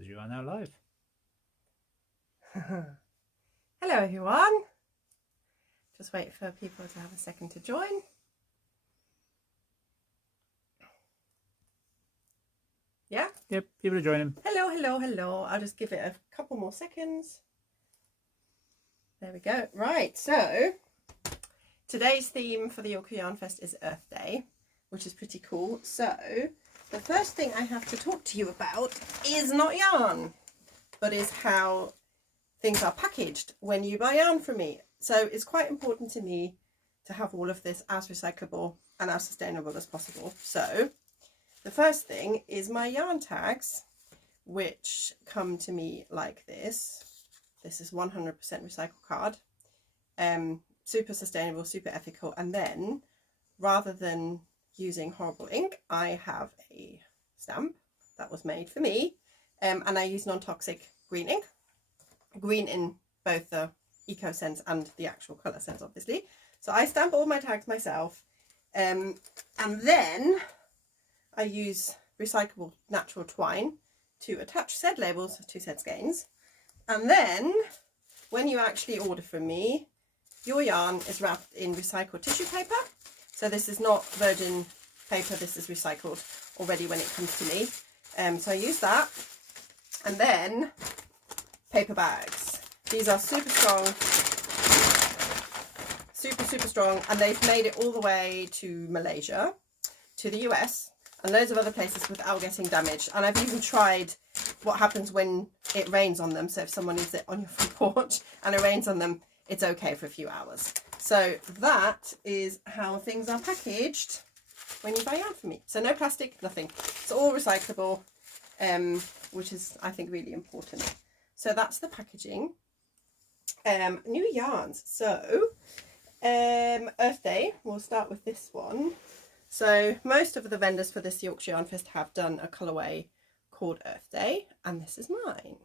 because you are now live. Hello everyone. Just wait for people to have a second to join. Yeah? Yep, people are joining. Hello. I'll just give it a couple more seconds. There we go. Right, so today's theme for the Yorkshire Yarn Fest is Earth Day, which is pretty cool. So the first thing I have to talk to you about is not yarn, but is how things are packaged when you buy yarn from me. So it's quite important to me to have all of this as recyclable and as sustainable as possible. So the first thing is my yarn tags, which come to me like this. This is 100% recycled card. Super sustainable, super ethical. And then rather than using horrible ink, I have a stamp that was made for me. And I use non-toxic green ink. Green in both the eco sense and the actual colour sense, obviously. So I stamp all my tags myself. And then I use recyclable natural twine to attach said labels to said skeins. And then when you actually order from me, your yarn is wrapped in recycled tissue paper. So this is not virgin paper, this is recycled already when it comes to me. So I use that. And then paper bags. These are super strong, super strong, and they've made it all the way to Malaysia, to the US, and loads of other places without getting damaged. And I've even tried what happens when it rains on them. So if someone leaves it on your front porch and it rains on them, it's okay for a few hours. So that is how things are packaged when you buy yarn from me. So no plastic, nothing. It's all recyclable, which is, I think, really important. So that's the packaging. New yarns. So Earth Day, we'll start with this one. So most of the vendors for this Yorkshire Yarn Fest have done a colourway called Earth Day, and this is mine.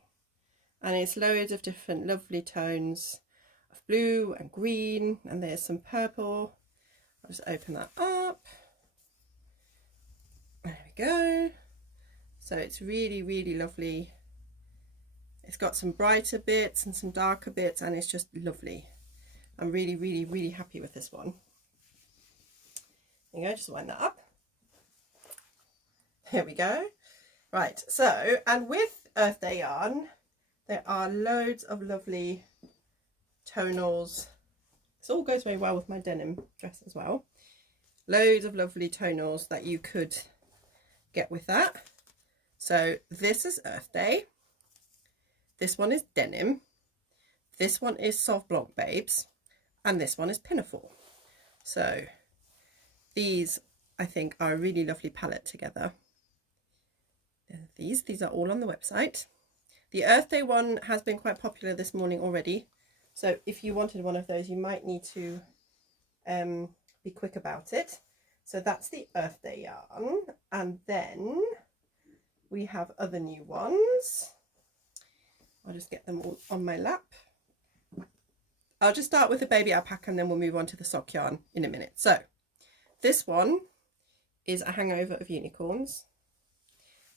And it's loads of different lovely tones of blue and green, and there's some purple. I'll just open that up. There we go. So it's really lovely. It's got some brighter bits and some darker bits, and it's just lovely. I'm really happy with this one. There you go, just wind that up. There we go. Right, so, and with Earth Day yarn, there are loads of lovely tonals. This all goes very well with my denim dress as well. Loads of lovely tonals that you could get with that. So this is Earth Day. This one is denim. This one is Soft Block Babes. And this one is Pinafore. So these, I think, are a really lovely palette together. These are all on the website. The Earth Day one has been quite popular this morning already. So if you wanted one of those, you might need to be quick about it. So that's the Earth Day yarn. And then we have other new ones. I'll just get them all on my lap. I'll just start with the baby alpaca and then we'll move on to the sock yarn in a minute. So this one is a hangover of unicorns,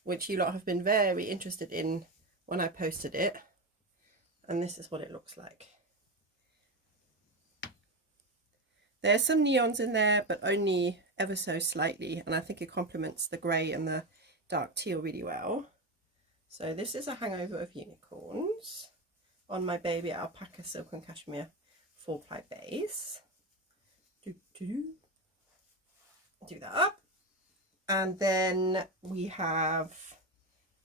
which you lot have been very interested in when I posted it. And this is what it looks like. There's some neons in there, but only ever so slightly. And I think it complements the grey and the dark teal really well. So this is a hangover of unicorns on my baby alpaca silk and cashmere 4-ply base. Do that up. And then we have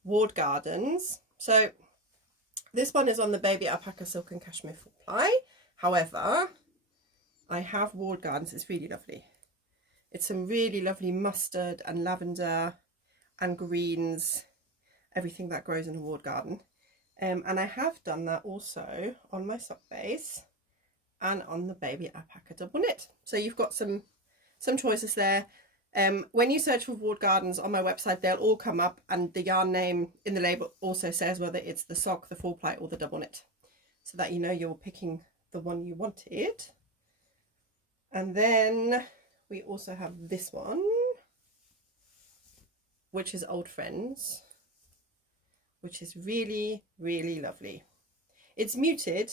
Walled Gardens. So this one is on the baby alpaca silk and cashmere 4-ply. However, I have Walled Gardens. It's really lovely. It's some really lovely mustard and lavender and greens, everything that grows in a walled garden. And I have done that also on my sock base and on the baby alpaca double knit. So you've got some choices there. When you search for Walled Gardens on my website, they'll all come up, and the yarn name in the label also says whether it's the sock, the 4-ply or the double knit, so that you know you're picking the one you wanted. And then we also have this one, which is Old Friends, which is really, really lovely. It's muted,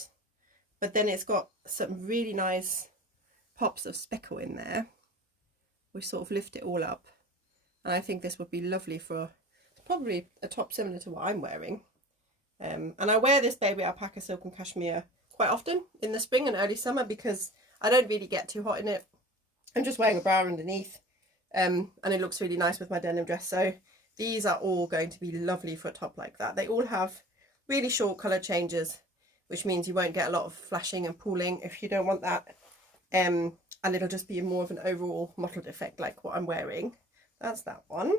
but then it's got some really nice pops of speckle in there, which sort of lift it all up. And I think this would be lovely for probably a top similar to what I'm wearing. And I wear this baby alpaca silk and cashmere quite often in the spring and early summer because I don't really get too hot in it. I'm just wearing a bra underneath, and it looks really nice with my denim dress. So these are all going to be lovely for a top like that. They all have really short colour changes, which means you won't get a lot of flashing and pooling if you don't want that. And it'll just be more of an overall mottled effect like what I'm wearing. That's that one.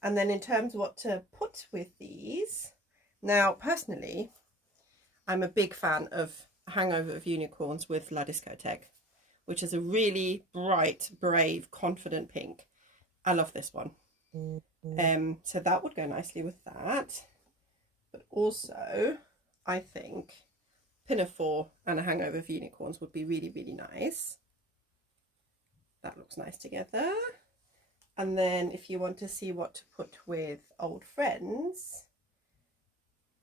And then in terms of what to put with these, now personally, I'm a big fan of Hangover of Unicorns with La Discotheque, which is a really bright, brave, confident pink. I love this one. So that would go nicely with that. But also, I think Pinafore and a Hangover of Unicorns would be really, really nice. That looks nice together. And then if you want to see what to put with Old Friends,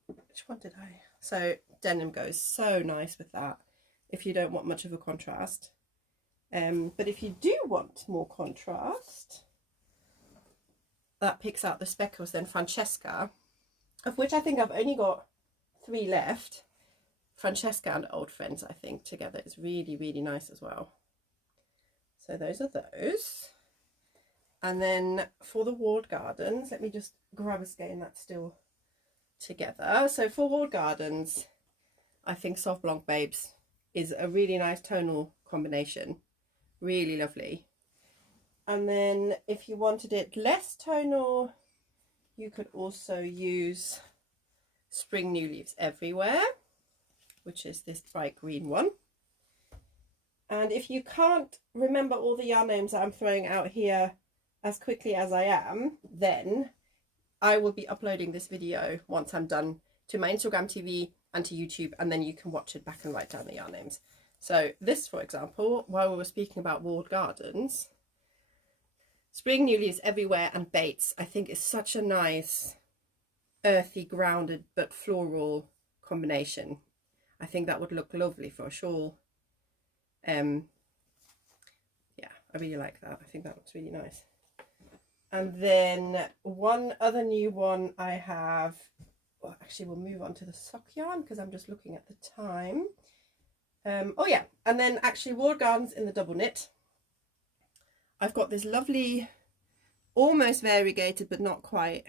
which one did I? So denim goes so nice with that if you don't want much of a contrast. But if you do want more contrast, that picks out the speckles, then Francesca, of which I think I've only got 3 left. Francesca and Old Friends, I think, together is really, really nice as well. So those are those. And then for the Walled Gardens, let me just grab a skein that's still together. So for Walled Gardens, I think Sauve Blanc Babes is a really nice tonal combination. Really lovely. And then if you wanted it less tonal, you could also use Spring New Leaves Everywhere, which is this bright green one. And if you can't remember all the yarn names that I'm throwing out here as quickly as I am, then I will be uploading this video once I'm done to my Instagram TV and to YouTube, and then you can watch it back and write down the yarn names. So this, for example, while we were speaking about Walled Gardens, Spring New Leaves Everywhere and Bates, I think is such a nice earthy, grounded but floral combination. I think that would look lovely for a shawl. Yeah, I really like that. I think that looks really nice. And then one other new one I have, well, actually we'll move on to the sock yarn because I'm just looking at the time. Oh yeah, and then actually Walled Gardens in the double knit. I've got this lovely, almost variegated but not quite,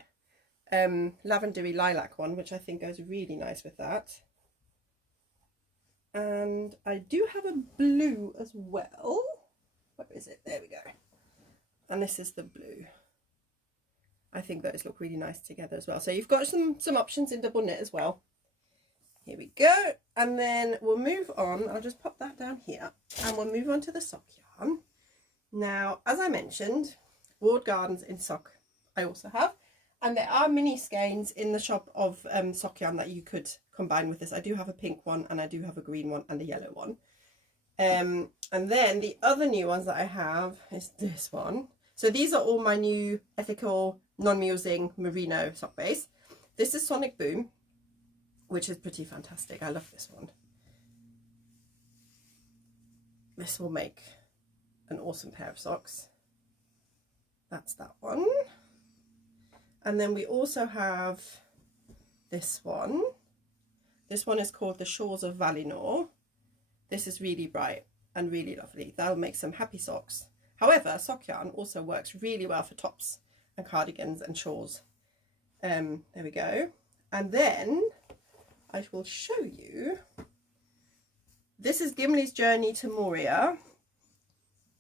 lavendery lilac one, which I think goes really nice with that. And I do have a blue as well. Where is it? There we go. And this is the blue. I think those look really nice together as well. So you've got some options in double knit as well. Here we go. And then we'll move on. I'll just pop that down here. And we'll move on to the sock yarn. Now, as I mentioned, Walled Gardens in sock I also have. And there are mini skeins in the shop of sock yarn that you could combine with this. I do have a pink one and I do have a green one and a yellow one. And then the other new ones that I have is this one. So these are all my new ethical non-musing merino sock base. This is Sonic Boom, which is pretty fantastic. I love this one. This will make an awesome pair of socks. That's that one. And then we also have this one. This one is called The Shores of Valinor. This is really bright and really lovely. That'll make some happy socks. However, sock yarn also works really well for tops and cardigans and shawls. There we go. And then I will show you. This is Gimli's Journey to Moria.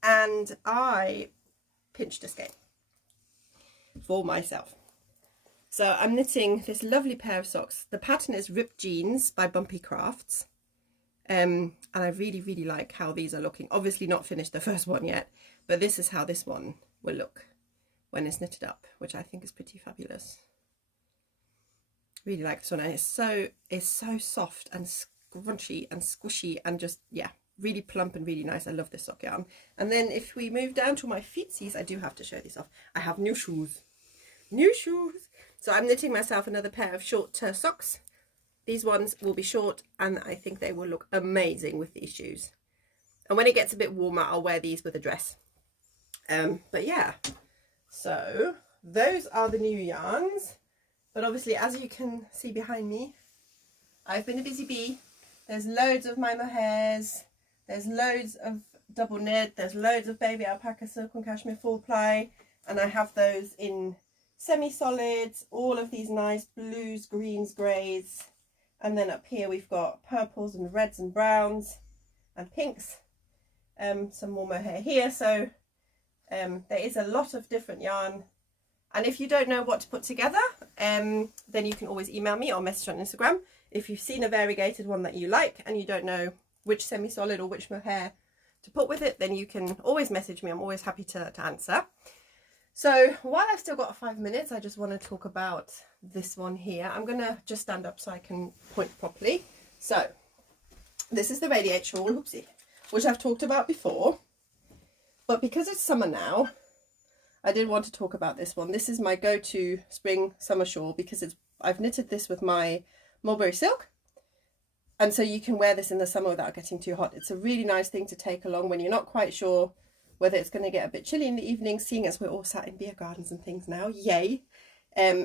And I pinched a skein for myself. So I'm knitting this lovely pair of socks. The pattern is Ripped Jeans by Bumpy Crafts. And I really, really like how these are looking. Obviously not finished the first one yet, but this is how this one will look when it's knitted up, which I think is pretty fabulous. Really like this one, and it's so soft and scrunchy and squishy and just, yeah, really plump and really nice. I love this sock yarn. And then if we move down to my feetsies, I do have to show these off. I have new shoes. New shoes. So I'm knitting myself another pair of short socks. These ones will be short and I think they will look amazing with these shoes. And when it gets a bit warmer, I'll wear these with a dress. But yeah, so those are the new yarns. But obviously, as you can see behind me, I've been a busy bee. There's loads of my mohairs. There's loads of double knit. There's loads of baby alpaca silk and cashmere full ply. And I have those in semi-solids, all of these nice blues, greens, greys. And then up here we've got purples and reds and browns and pinks. Some more mohair here. So there is a lot of different yarn. And if you don't know what to put together, then you can always email me or message on Instagram. If you've seen a variegated one that you like and you don't know which semi-solid or which mohair to put with it, then you can always message me. I'm always happy to answer. So while I've still got 5 minutes, I just want to talk about this one here. I'm going to just stand up so I can point properly. So this is the Radiate shawl, oopsie, which I've talked about before. But because it's summer now, I did want to talk about this one. This is my go-to spring summer shawl because I've knitted this with my mulberry silk. And so you can wear this in the summer without getting too hot. It's a really nice thing to take along when you're not quite sure whether it's going to get a bit chilly in the evening, seeing as we're all sat in beer gardens and things now. Yay.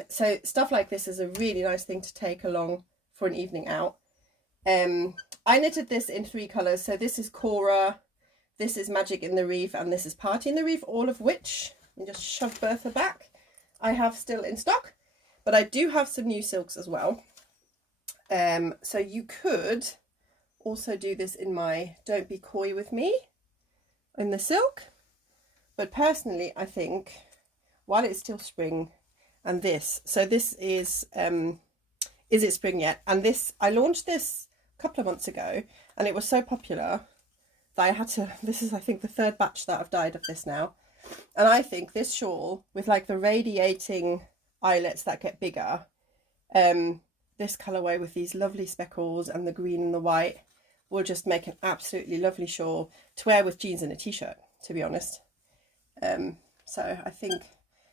So stuff like this is a really nice thing to take along for an evening out. I knitted this in 3 colours. So this is Cora, this is Magic in the Reef, and this is Party in the Reef, all of which, and just shove Bertha back, I have still in stock. But I do have some new silks as well. So you could also do this in my Don't Be Coy With Me in the silk. But personally, I think while it's still spring, and this, so this is It Spring Yet? And this, I launched this a couple of months ago and it was so popular that I had to, this is I think the 3rd batch that I've dyed of this now. And I think this shawl with like the radiating eyelets that get bigger, this colourway with these lovely speckles and the green and the white will just make an absolutely lovely shawl to wear with jeans and a t-shirt, to be honest. So I think,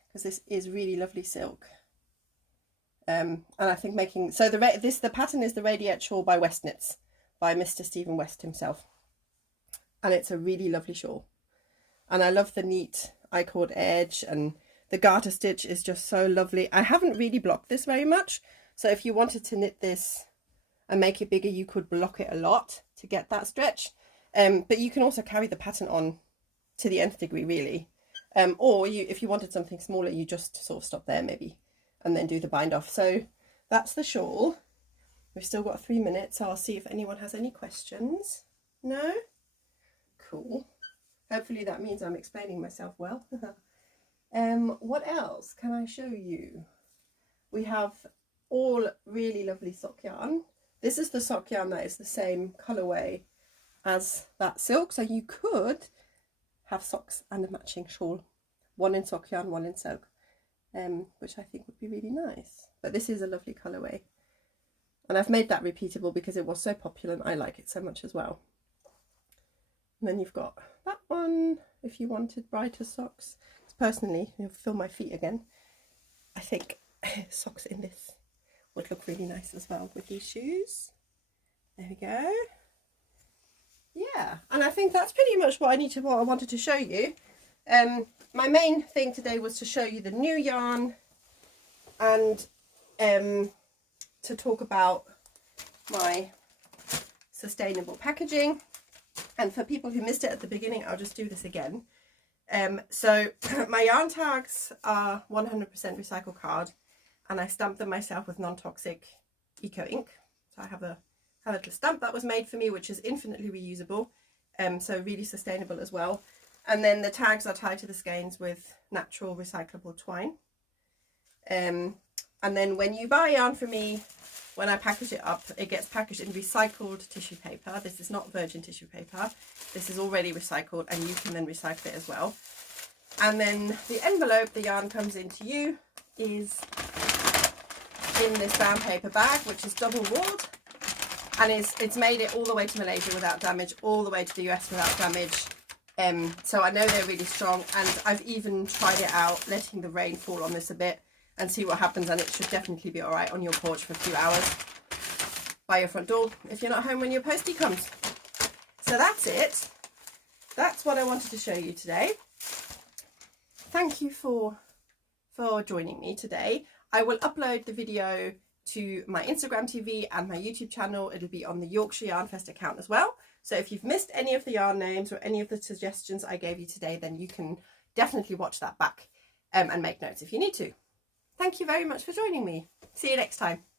because this is really lovely silk, and I think making, so the pattern is the Radiate shawl by West Knits, by Mr. Stephen West himself, and it's a really lovely shawl. And I love the neat I-cord edge, and the garter stitch is just so lovely. I haven't really blocked this very much, so if you wanted to knit this and make it bigger, you could block it a lot to get that stretch. But you can also carry the pattern on to the nth degree, really. Or if you wanted something smaller, you just sort of stop there maybe and then do the bind off. So that's the shawl. We've still got 3 minutes, so I'll see if anyone has any questions. No? Cool. Hopefully that means I'm explaining myself well. What else can I show you? We have all really lovely sock yarn. This is the sock yarn that is the same colourway as that silk, so you could have socks and a matching shawl, one in sock yarn, one in silk, which I think would be really nice. But this is a lovely colourway, and I've made that repeatable because it was so popular and I like it so much as well. And then you've got that one if you wanted brighter socks. Personally, you'll feel my feet again, I think socks in this would look really nice as well with these shoes. There we go. Yeah, and I think that's pretty much what I wanted to show you. My main thing today was to show you the new yarn and to talk about my sustainable packaging. And for people who missed it at the beginning, I'll just do this again. So my yarn tags are 100% recycled card, and I stamped them myself with non-toxic eco ink. So I have a little stamp that was made for me, which is infinitely reusable, so really sustainable as well. And then the tags are tied to the skeins with natural recyclable twine. And then when you buy yarn from me, when I package it up, it gets packaged in recycled tissue paper. This is not virgin tissue paper. This is already recycled, and you can then recycle it as well. And then the envelope the yarn comes into you is in this brown paper bag, which is double walled, and it's made it all the way to Malaysia without damage, all the way to the US without damage. So I know they're really strong, and I've even tried it out letting the rain fall on this a bit, and see what happens. And it should definitely be all right on your porch for a few hours by your front door if you're not home when your postie comes. So that's it. That's what I wanted to show you today. Thank you for joining me today. I will upload the video to my Instagram TV and my YouTube channel. It'll be on the Yorkshire Yarn Fest account as well. So if you've missed any of the yarn names or any of the suggestions I gave you today, then you can definitely watch that back and make notes if you need to. Thank you very much for joining me. See you next time.